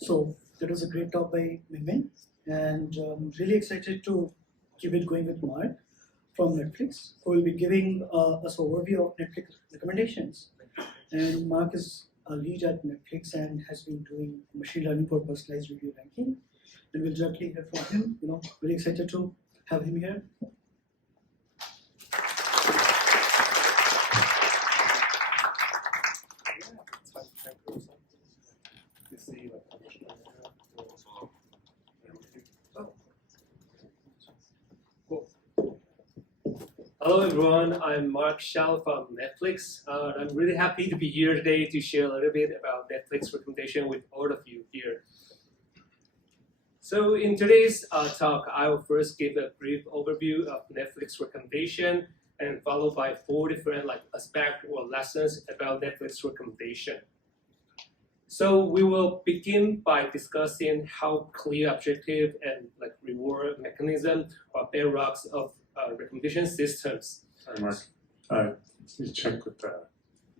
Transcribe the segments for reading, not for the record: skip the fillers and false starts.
So that was a great talk by Min, and I'm really excited to keep it going with Mark from Netflix, who will be giving us an overview of Netflix recommendations. And Mark is a lead at Netflix and has been doing machine learning for personalized video ranking. And we'll directly hear from him. Really excited to have him here. Hello everyone, I'm Mark Hsiao from Netflix. I'm really happy to be here today to share a little bit about Netflix recommendation with all of you here. So in today's talk, I will first give a brief overview of Netflix recommendation and followed by 4 different aspects or lessons about Netflix recommendation. So we will begin by discussing how clear, objective, and reward mechanism are bedrocks of recommendation systems. Sorry, Mark. You check with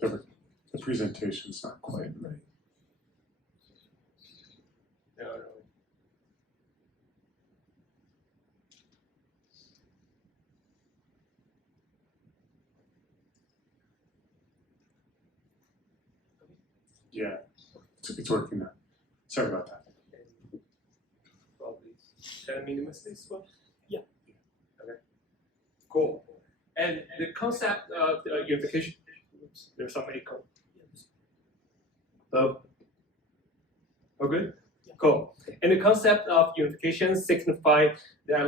the presentation's not quite right. No. Yeah, it's working now. Sorry about that. Probably. Can I minimize this one? Yeah. Okay. Cool. And the concept of unification. Oops, there's some echo. Oh, good? Yeah. Cool. And the concept of unification signifies that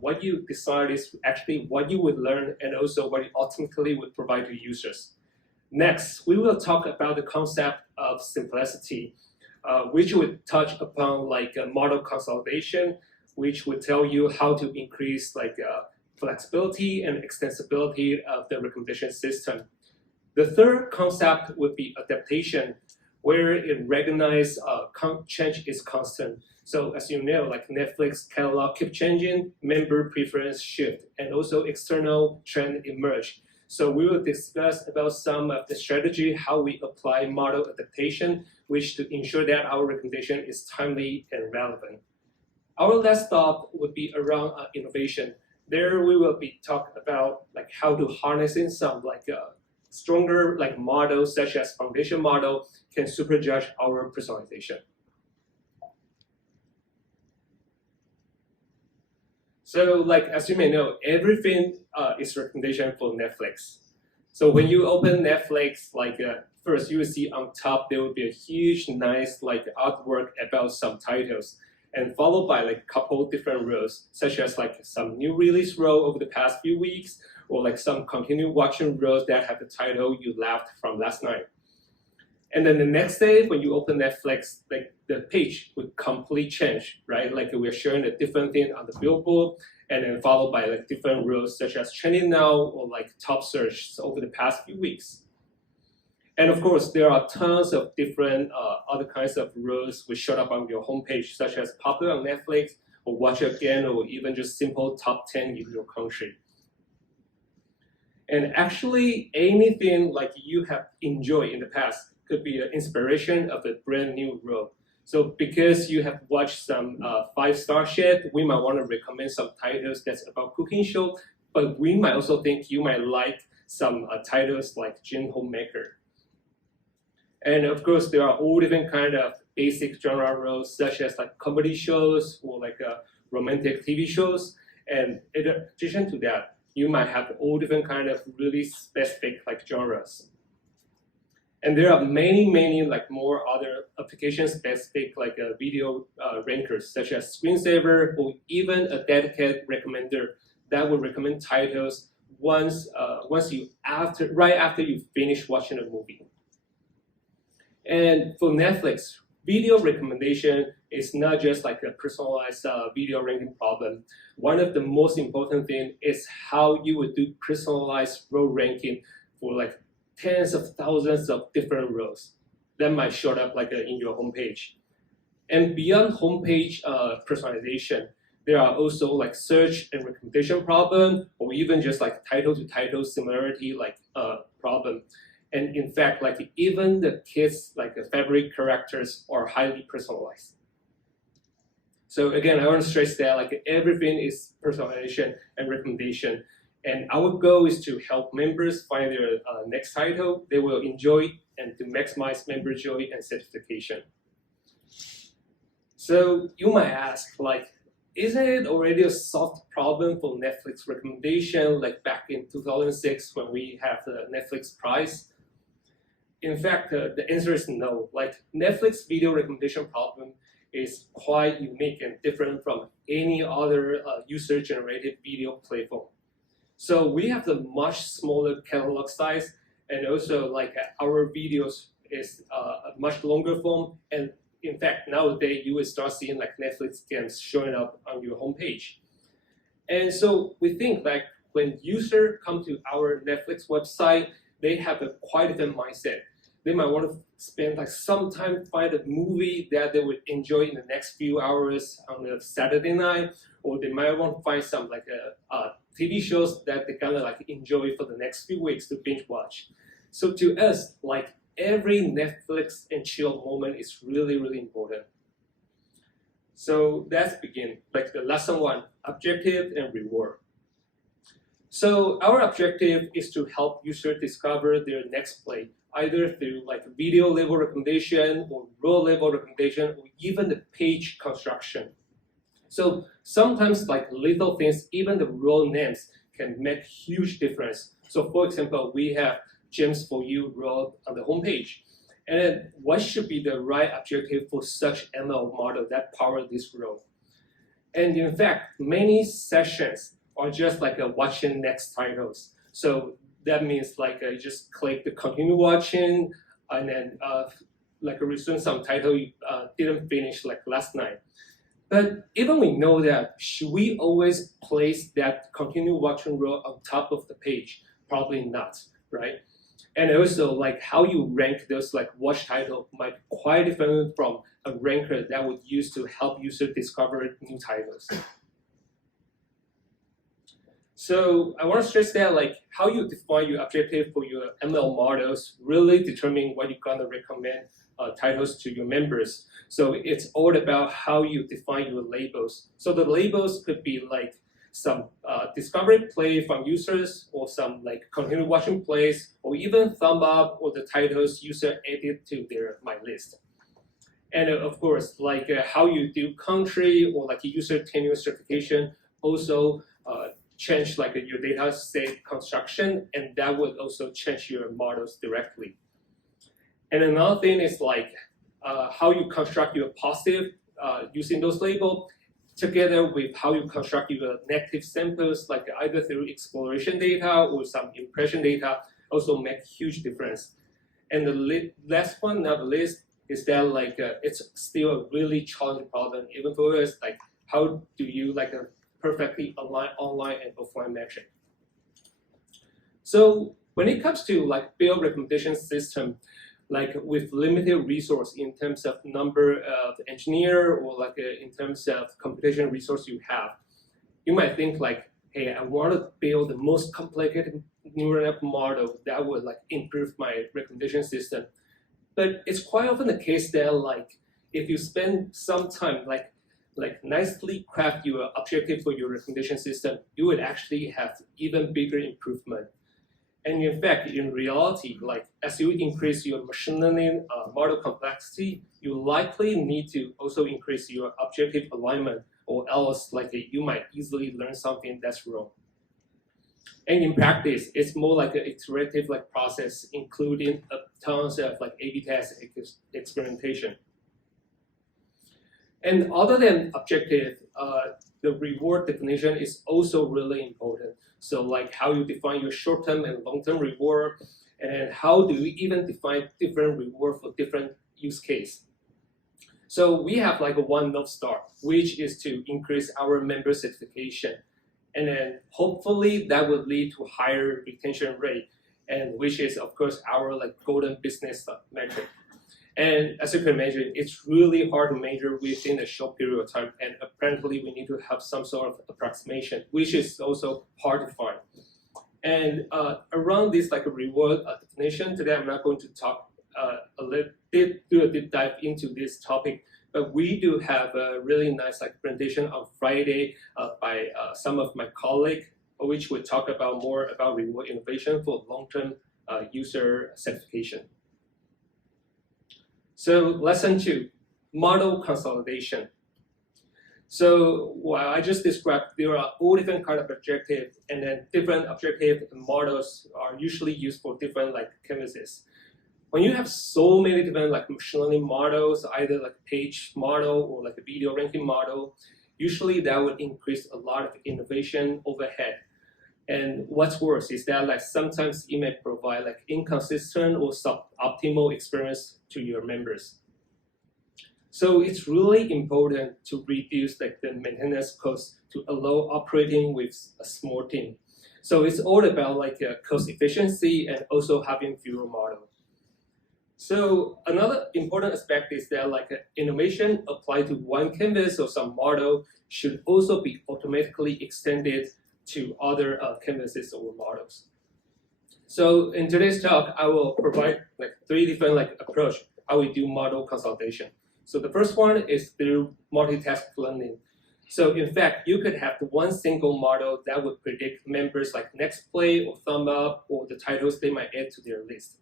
what you decide is actually what you would learn and also what you ultimately would provide to users. Next, we will talk about the concept of simplicity, which would touch upon model consolidation, which would tell you how to increase flexibility and extensibility of the recommendation system. The third concept would be adaptation, where it recognizes change is constant. So as you know, Netflix catalog keep changing, member preference shift, and also external trend emerge. So we will discuss about some of the strategy, how we apply model adaptation, which to ensure that our recommendation is timely and relevant. Our last stop would be around innovation. There we will be talking about how to harnessing some stronger models such as foundation model can supercharge our personalization. So as you may know, everything is recommendation for Netflix. So when you open Netflix, first you will see on top there will be a huge, nice artwork about some titles, and followed by a couple different rows, such as some new release row over the past few weeks, or some continue watching rows that have the title you left from last night. And then the next day, when you open Netflix, the page would completely change, right? We're sharing a different thing on the billboard, and then followed by different rows such as trending now or top search over the past few weeks. And of course, there are tons of different other kinds of rows which showed up on your homepage, such as popular on Netflix, or watch again, or even just simple top 10 in your country. And actually, anything you have enjoyed in the past could be an inspiration of a brand new row. So because you have watched some 5-star chef, we might want to recommend some titles that's about cooking show, but we might also think you might like some titles like Gin Homemaker. And of course, there are all different kind of basic genre roles, such as comedy shows or romantic TV shows. And in addition to that, you might have all different kind of really specific genres. And there are many more other application-specific video rankers, such as Screensaver, or even a dedicated recommender that will recommend titles right after you finish watching a movie. And for Netflix, video recommendation is not just a personalized video ranking problem. One of the most important things is how you would do personalized row ranking for tens of thousands of different rows that might show up in your homepage. And beyond homepage personalization, there are also search and recommendation problem, or even just title to title similarity problem. And in fact, like even the kids, like the favorite characters are highly personalized. So again, I want to stress that like everything is personalization and recommendation. And our goal is to help members find their next title they will enjoy and to maximize member joy and satisfaction. So you might ask, like, isn't it already a solved problem for Netflix recommendation like back in 2006 when we have the Netflix prize? In fact, the answer is no. Like Netflix video recommendation problem is quite unique and different from any other user-generated video platform. So we have the much smaller catalog size, and also like our videos is a much longer form. And in fact, nowadays you will start seeing like Netflix games showing up on your homepage. And so we think like when users come to our Netflix website, they have a quite different mindset. They might want to spend like some time to find a movie that they would enjoy in the next few hours on a Saturday night, or they might want to find some like TV shows that they kind of like enjoy for the next few weeks to binge watch. So to us, like every Netflix and chill moment is really, really important. So let's begin. Like the lesson 1, objective and reward. So our objective is to help users discover their next play, either through like video level recommendation or row level recommendation or even the page construction. So sometimes like little things, even the row names can make huge difference. So for example, we have Gems for You row on the homepage. And then what should be the right objective for such ML model that power this row? And in fact, many sessions are just like watching next titles. So that means like you just click the continue watching and then like resume some title you didn't finish like last night. But even we know that, should we always place that continue watching row on top of the page? Probably not, right? And also like how you rank those like watch title might be quite different from a ranker that would use to help users discover new titles. So I want to stress that like how you define your objective for your ML models really determine what you're gonna recommend titles to your members. So it's all about how you define your labels. So the labels could be like some discovery play from users, or some like continue watching plays, or even thumb up, or the titles user added to their my list. And of course, like how you do country or like user tenure certification also change like your data set construction, and that would also change your models directly. And another thing is like how you construct your positive using those labels, together with how you construct your negative samples, like either through exploration data or some impression data, also make huge difference. And the last one, not the least, is that like it's still a really challenging problem, even for us. Like, how do you like perfectly align online and offline matching? So when it comes to like build recommendation system, like with limited resource in terms of number of engineer or like in terms of computation resource you have, you might think like, hey, I want to build the most complicated neural net model that would like improve my recommendation system. But it's quite often the case that like if you spend some time like nicely craft your objective for your recommendation system, you would actually have even bigger improvement. And in fact, in reality, like as you increase your machine learning model complexity, you likely need to also increase your objective alignment, or else like you might easily learn something that's wrong. And in practice, it's more like an iterative like process, including tons of like A/B test experimentation. And other than objective, the reward definition is also really important. So like how you define your short-term and long-term reward, and how do you even define different reward for different use case. So we have like a one North Star, which is to increase our member certification. And then hopefully that would lead to higher retention rate, and which is of course our like golden business metric. And as you can imagine, it's really hard to measure within a short period of time, and apparently we need to have some sort of approximation, which is also hard to find. And around this like a reward definition, today I'm not going to talk do a deep dive into this topic, but we do have a really nice like presentation on Friday by some of my colleagues, which will talk about more about reward innovation for long-term user satisfaction. So lesson 2, model consolidation. So while I just described, there are all different kind of objectives, and then different objective models are usually used for different like canvases. When you have so many different like machine learning models, either like page model or like a video ranking model, usually that would increase a lot of innovation overhead. And what's worse is that like sometimes it may provide like inconsistent or suboptimal experience to your members. So it's really important to reduce like the maintenance costs to allow operating with a small team. So it's all about like cost efficiency and also having fewer models. So another important aspect is that like innovation applied to one canvas or some model should also be automatically extended to other canvases or models. So in today's talk, I will provide like 3 different like approach how we do model consolidation. So the first one is through multitask learning. So in fact, you could have one single model that would predict members like next play or thumb up or the titles they might add to their list.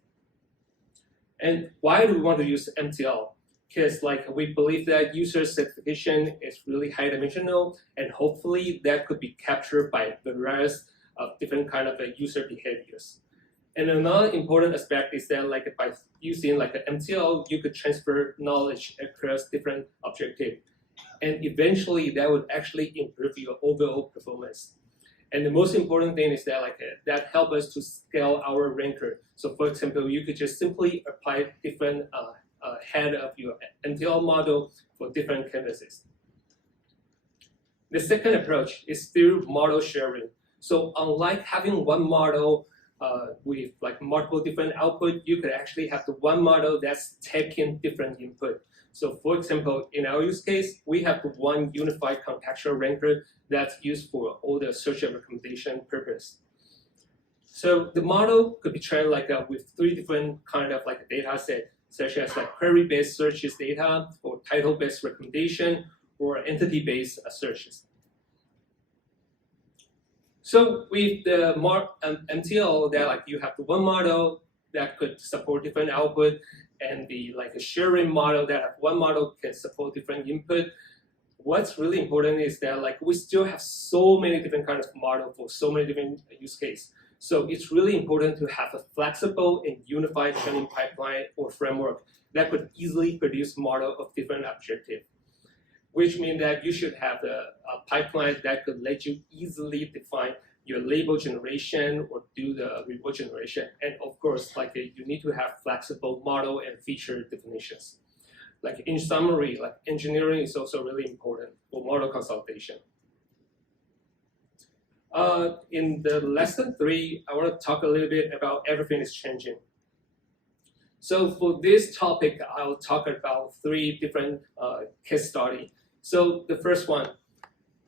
And why do we want to use MTL? Because like we believe that user satisfaction is really high dimensional, and hopefully that could be captured by various different kind of user behaviors. And another important aspect is that like by using like an MTL, you could transfer knowledge across different objectives. And eventually that would actually improve your overall performance. And the most important thing is that like that helps us to scale our ranker. So for example, you could just simply apply different head of your MTL model for different canvases. The second approach is through model sharing. So unlike having one model with like multiple different output, you could actually have the one model that's taking different input. So for example, in our use case, we have the one unified contextual ranker that's used for all the search and recommendation purpose. So the model could be trained like with 3 different kind of like data set, such as like query-based searches data, or title-based recommendation, or entity-based searches. So with the MTL, that like you have the one model that could support different output, and the like a sharing model that have one model can support different input. What's really important is that like we still have so many different kinds of model for so many different use cases. So it's really important to have a flexible and unified training pipeline or framework that could easily produce model of different objectives, which means that you should have a pipeline that could let you easily define your label generation or do the reward generation. And of course, like you need to have flexible model and feature definitions. Like in summary, like engineering is also really important for model consolidation. In the lesson 3, I want to talk a little bit about everything is changing. So for this topic, I'll talk about 3 different case studies. So the first one,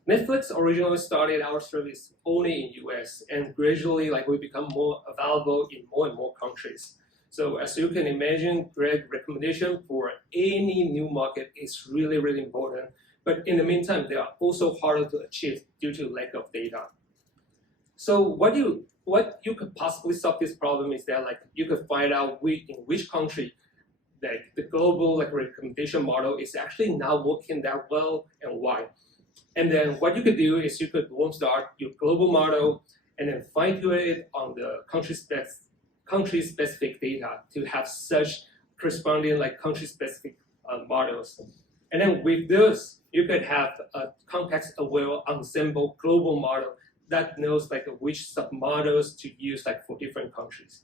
Netflix originally started our service only in US, and gradually like we become more available in more and more countries. So as you can imagine, great recommendation for any new market is really, really important. But in the meantime, they are also harder to achieve due to lack of data. So what you could possibly solve this problem is that like you could find out in which country like the global like recommendation model is actually not working that well and why. And then what you could do is you could warm start your global model and then fine-tune it on the country-specific data to have such corresponding like country-specific models. And then with this, you could have a context-aware ensemble global model that knows like which submodels to use like for different countries.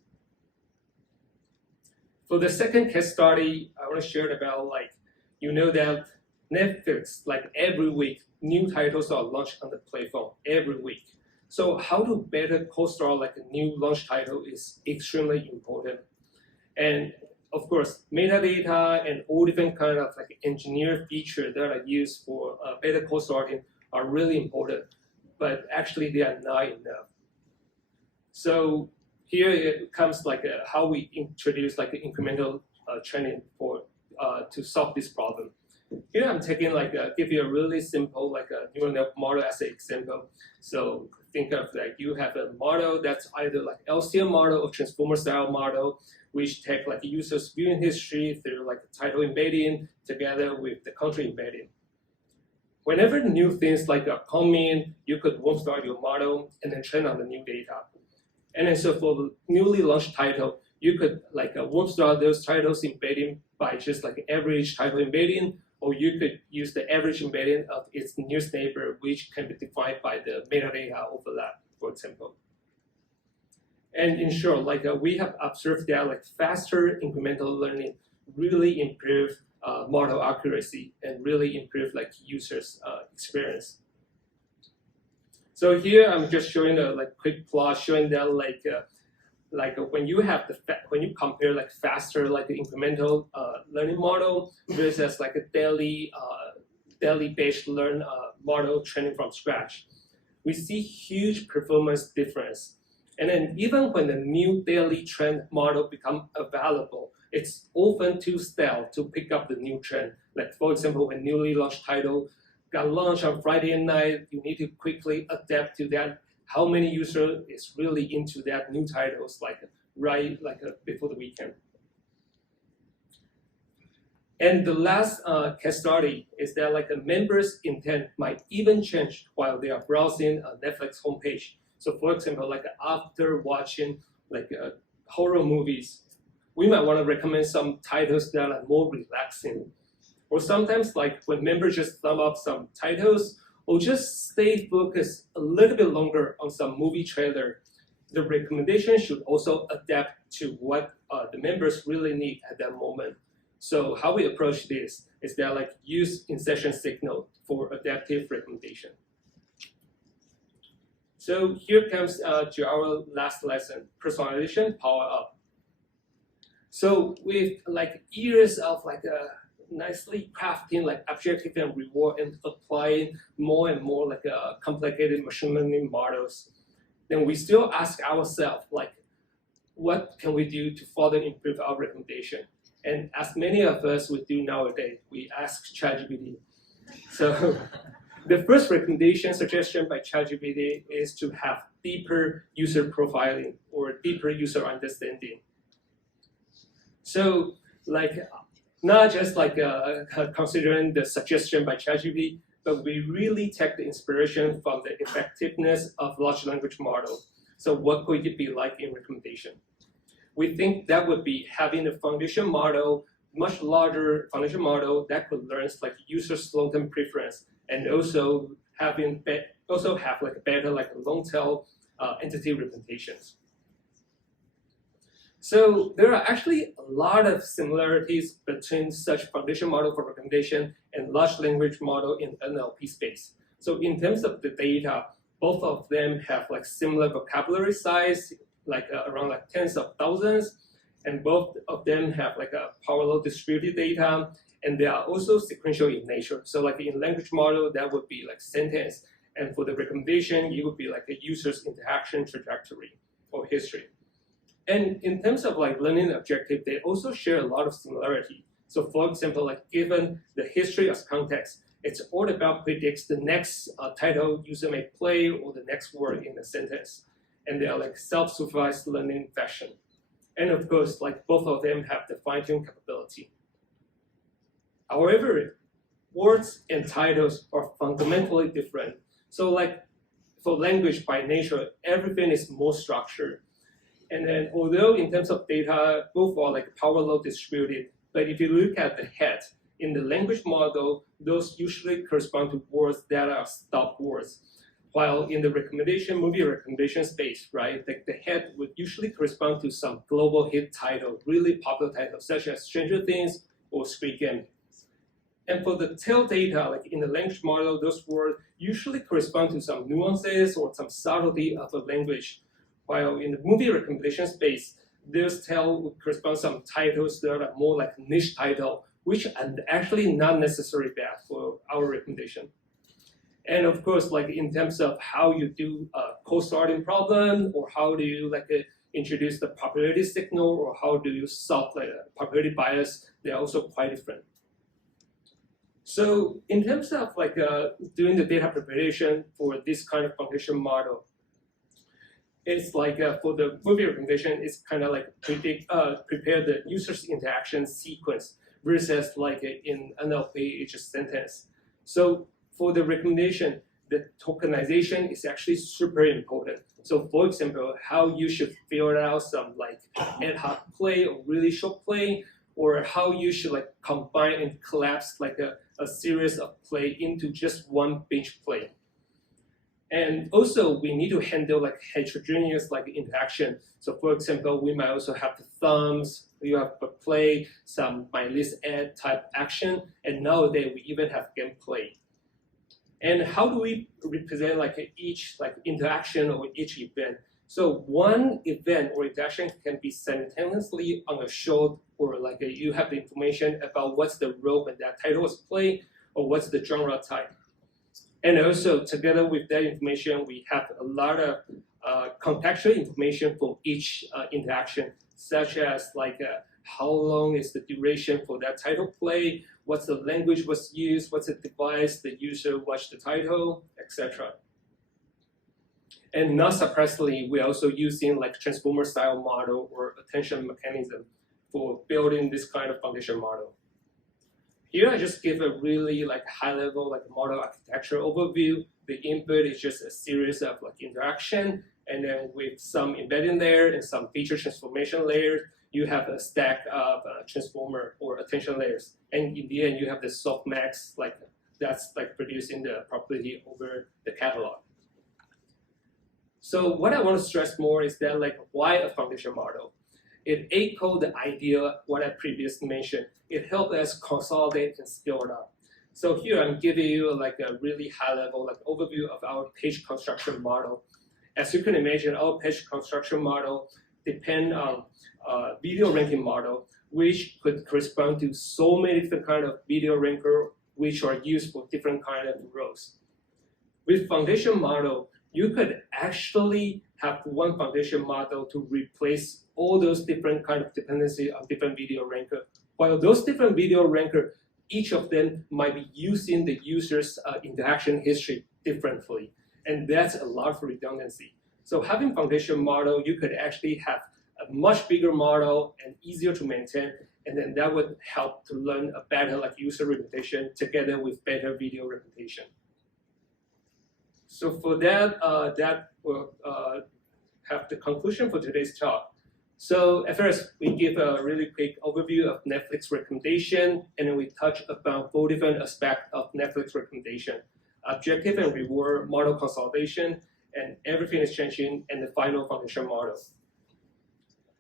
For the second case study, I want to share about like, you know that Netflix, like every week, new titles are launched on the platform every week. So how to better co-start like a new launch title is extremely important. And of course, metadata and all different kind of like engineered features that are used for better co-starting are really important, but actually they are not enough. So here it comes like how we introduce like incremental training for to solve this problem. Here I'm taking like give you a really simple like a neural net model as an example. So think of like you have a model that's either like LCM model or transformer style model, which take like a user's viewing history through like the title embedding together with the country embedding. Whenever new things like come in, you could warm start your model and then train on the new data. And then so for the newly launched title, you could like warm start those titles embedding by just like average title embedding, or you could use the average embedding of its nearest neighbor, which can be defined by the metadata overlap, for example. And in short, like we have observed that like faster incremental learning really improve model accuracy and really improve like users' experience. So here I'm just showing a like quick plot showing that like when you have when you compare like faster like the incremental learning model versus like a daily based learn model training from scratch, we see huge performance difference. And then even when the new daily trend model become available, it's often too stale to pick up the new trend. Like for example, when newly launched title got launched on Friday night, you need to quickly adapt to that. How many users is really into that new titles like right like before the weekend. And the last case study is that like a member's intent might even change while they are browsing a Netflix homepage. So for example, like after watching like horror movies, we might want to recommend some titles that are more relaxing. Or sometimes like when members just thumb up some titles or just stay focused a little bit longer on some movie trailer, the recommendation should also adapt to what the members really need at that moment. So how we approach this is that like use in-session signal for adaptive recommendation. So here comes to our last lesson, Personalization Power-up. So with like years of like nicely crafting like objective and reward and applying more and more like complicated machine learning models, then we still ask ourselves like, what can we do to further improve our recommendation? And as many of us would do nowadays, we ask ChatGPT. So the first recommendation suggestion by ChatGPT is to have deeper user profiling or deeper user understanding. So like not just like considering the suggestion by ChatGPT, but we really take the inspiration from the effectiveness of large language model. So what could it be like in recommendation? We think that would be having a foundation model, much larger foundation model that could learn like users' long-term preference, and also have like better like long tail entity representations. So there are actually a lot of similarities between such foundation model for recommendation and large language model in NLP space. So in terms of the data, both of them have like similar vocabulary size, like around like tens of thousands, and both of them have like a power law distributed data, and they are also sequential in nature. So like in language model, that would be like sentence, and for the recommendation, it would be like a user's interaction trajectory or history. And in terms of like learning objective, they also share a lot of similarity. So for example, like given the history as context, it's all about predicts the next title user may play or the next word in a sentence. And they are like self-supervised learning fashion. And of course, like both of them have the fine-tune capability. However, words and titles are fundamentally different. So like for language by nature, everything is more structured. And then although in terms of data, both are like power law distributed, but if you look at the head, in the language model, those usually correspond to words that are stop words. While in the movie recommendation space, right, like the head would usually correspond to some global hit title, really popular title, such as Stranger Things or Squid Game. And for the tail data, like in the language model, those words usually correspond to some nuances or some subtlety of a language. While in the movie recommendation space, those tail would correspond to some titles that are more like niche title, which are actually not necessarily bad for our recommendation. And of course, like in terms of how you do a code-sorting problem, or how do you introduce the probability signal, or how do you solve like a probability bias, they're also quite different. So in terms of doing the data preparation for this kind of foundation model, it's like for the movie recommendation, it's kind of like prepare the user's interaction sequence versus like in NLP, it's just sentence. So for the recommendation, the tokenization is actually super important. So for example, how you should figure out some like ad hoc play or really short play, or how you should like combine and collapse like a series of play into just one binge play. And also we need to handle like heterogeneous like interaction. So for example, we might also have the thumbs, you have a play, some my list add type action, and nowadays we even have gameplay. And how do we represent like each like interaction or each event? So one event or interaction can be simultaneously on a show, or like you have the information about what's the role when that title is played, or what's the genre type. And also together with that information, we have a lot of contextual information for each interaction, such as like how long is the duration for that title play, what's the language was used, what's the device the user watched the title, etc. And not surprisingly, we're also using like transformer style model or attention mechanism for building this kind of foundation model. Here I just give a really like high level like model architecture overview. The input is just a series of like interaction, and then with some embedding layer and some feature transformation layers, you have a stack of transformer or attention layers. And in the end, you have the softmax like that's like producing the probability over the catalog. So what I want to stress more is that like why a foundation model? It echoes the idea what I previously mentioned. It helps us consolidate and scale it up. So here I'm giving you like a really high level like overview of our page construction model. As you can imagine, our page construction model depends on video ranking model, which could correspond to so many different kind of video ranker which are used for different kind of roles. With foundation model, you could actually have one foundation model to replace all those different kind of dependency on different video ranker. While those different video ranker, each of them might be using the user's interaction history differently. And that's a lot of redundancy. So having foundation model, you could actually have a much bigger model and easier to maintain, and then that would help to learn a better like user representation together with better video representation. So for that, that will have the conclusion for today's talk. So at first, we give a really quick overview of Netflix recommendation, and then we touch about 4 different aspects of Netflix recommendation: objective and reward, model consolidation, and everything is changing, and the final foundation model.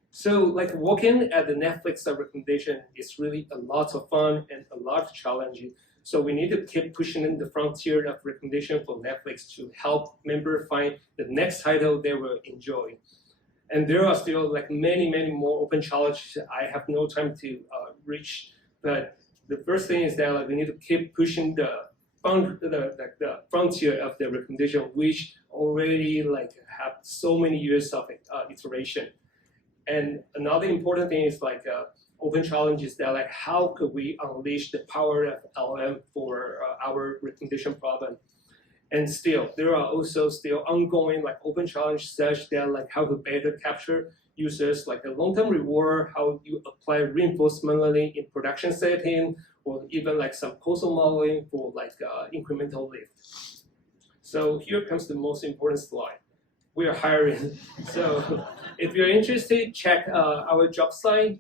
So like working at the Netflix recommendation is really a lot of fun and a lot of challenging. So we need to keep pushing in the frontier of recommendation for Netflix to help members find the next title they will enjoy. And there are still like many more open challenges I have no time to reach. But the first thing is that like, we need to keep pushing the frontier of the recommendation, which already like have so many years of iteration. And another important thing is like open challenge is that like how could we unleash the power of LM for our recommendation problem? And still, there are also still ongoing like open challenge such that like how to better capture users like a long-term reward, how you apply reinforcement learning in production setting, or even like some causal modeling for like incremental lift. So here comes the most important slide. We are hiring. So if you're interested, check our job site.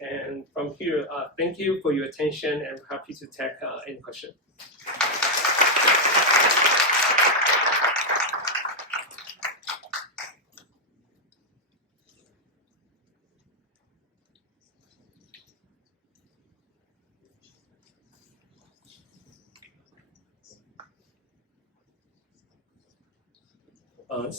And from here, thank you for your attention, and happy to take any question.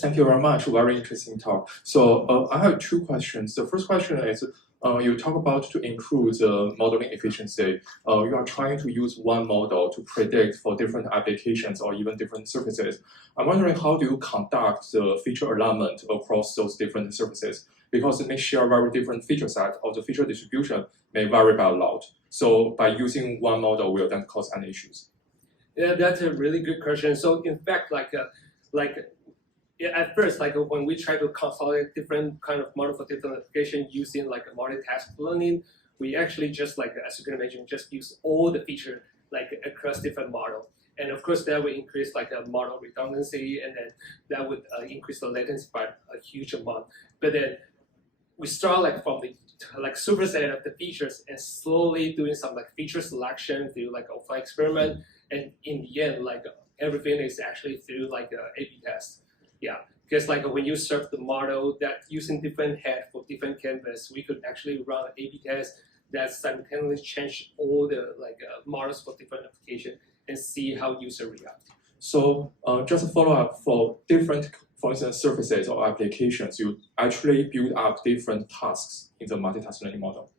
Thank you very much. Very interesting talk. So I have 2 questions. The first question is, you talk about to improve the modeling efficiency. You are trying to use one model to predict for different applications or even different surfaces. I'm wondering, how do you conduct the feature alignment across those different surfaces? Because it may share very different feature set, or the feature distribution may vary by a lot. So by using one model will then cause any issues? Yeah, that's a really good question. So in fact, at first, when we try to consolidate different kind of model for different application using like a multitask learning, we actually just as you can imagine, just use all the feature across different model. And of course, that would increase a model redundancy, and then that would increase the latency by a huge amount. But then we start from the superset of the features and slowly doing some feature selection through offline experiment, and in the end everything is actually through a A/B test. Yeah, because when you serve the model that using different head for different canvas, we could actually run an A/B test that simultaneously change all the models for different application and see how user react. So just a follow up, for different, for instance, surfaces or applications, you actually build up different tasks in the multitask learning model.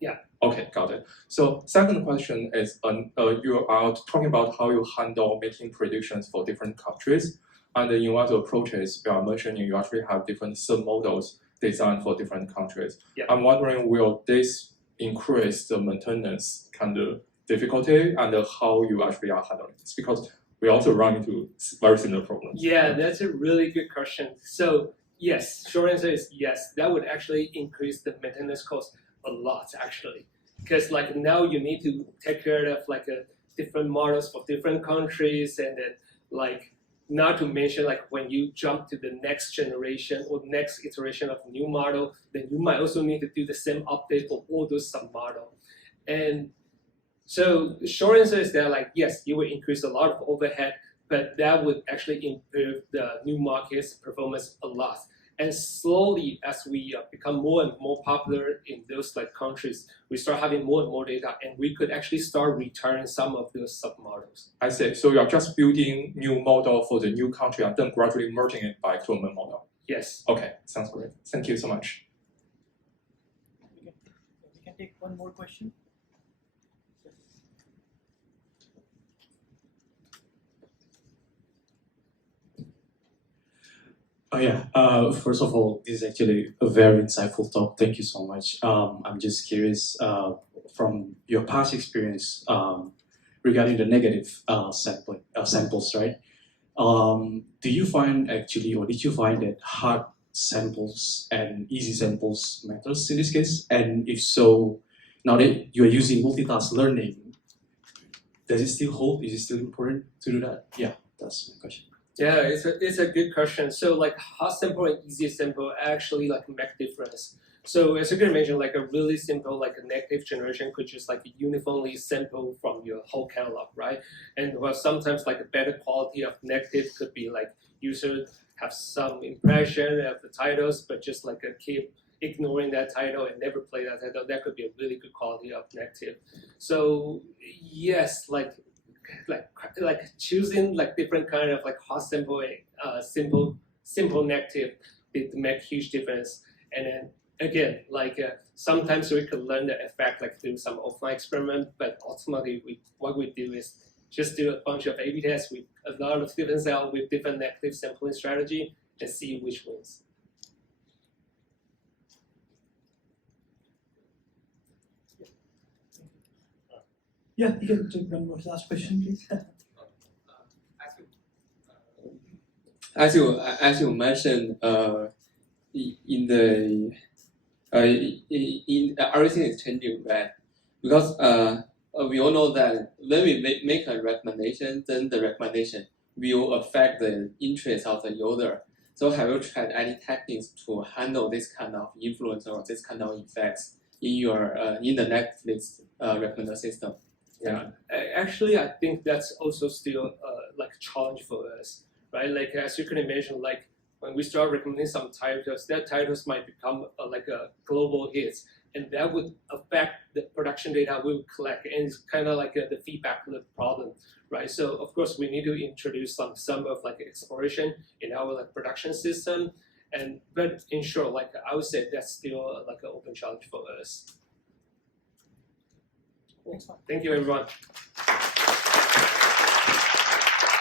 Yeah. Okay, got it. So second question is, you are talking about how you handle making predictions for different countries. And in one of the approaches, you are mentioning you actually have different sub-models designed for different countries. Yeah. I'm wondering, will this increase the maintenance kind of difficulty, and how you actually are handling this? Because we also run into very similar problems. Yeah, that's a really good question. So yes, short answer is yes. That would actually increase the maintenance cost a lot, actually, because now you need to take care of different models for different countries, and then not to mention when you jump to the next generation or next iteration of a new model, then you might also need to do the same update for all those sub-models. And so the short answer is that yes, it will increase a lot of overhead, but that would actually improve the new market's performance a lot. And slowly, as we become more and more popular in those countries, we start having more and more data, and we could actually start returning some of those sub-models. I see. So you are just building new model for the new country and then gradually merging it back to a main model. Yes. Okay, sounds great. Thank you so much. We can take one more question. Oh yeah. First of all, this is actually a very insightful talk. Thank you so much. I'm just curious from your past experience regarding the negative samples, right? Do you find actually, or did you find that hard samples and easy samples matters in this case? And if so, now that you are using multitask learning, does it still hold? Is it still important to do that? Yeah, that's my question. Yeah, it's a good question. So hard sample and easy sample actually make difference. So as you can imagine, a really simple a negative generation could just uniformly sample from your whole catalog, right? And well, sometimes a better quality of negative could be user have some impression of the titles, but just keep ignoring that title and never play that title. That could be a really good quality of negative. So yes, choosing different kind of hot sample, simple negative did make huge difference. And then again, sometimes we could learn the effect through some offline experiment, but ultimately what we do is just do a bunch of A/B tests with a lot of different cells with different negative sampling strategy and see which wins. Yeah, you can take one more last question, please. As you mentioned, in everything is changing, right? Because we all know that when we make a recommendation, then the recommendation will affect the interest of the user. So have you tried any techniques to handle this kind of influence or this kind of effects in your in the Netflix recommender system? Yeah, actually, I think that's also still a challenge for us, right? As you can imagine, when we start recommending some titles, that titles might become a global hits, and that would affect the production data we would collect, and it's kind of the feedback loop problem, right? So of course we need to introduce some of exploration in our production system, but in short, I would say that's still an open challenge for us. Next one. Thank you, everyone.